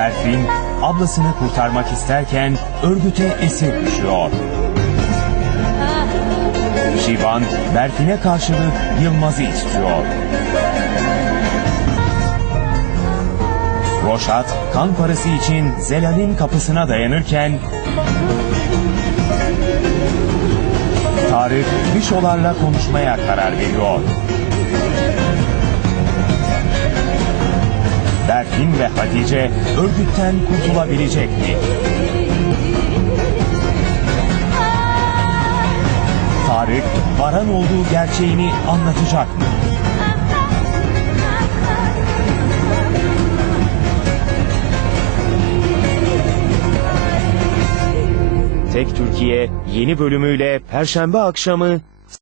Berfin ablasını kurtarmak isterken örgüte esir düşüyor. Şivan Berfin'e karşılık Yılmaz'ı istiyor. Roşat kan parası için Zelal'in kapısına dayanırken Tarık Bişolar'la konuşmaya karar veriyor. Berfin ve Hatice örgütten kurtulabilecek mi? Tarık varan olduğu gerçeğini anlatacak mı? Tek Türkiye yeni bölümüyle Perşembe akşamı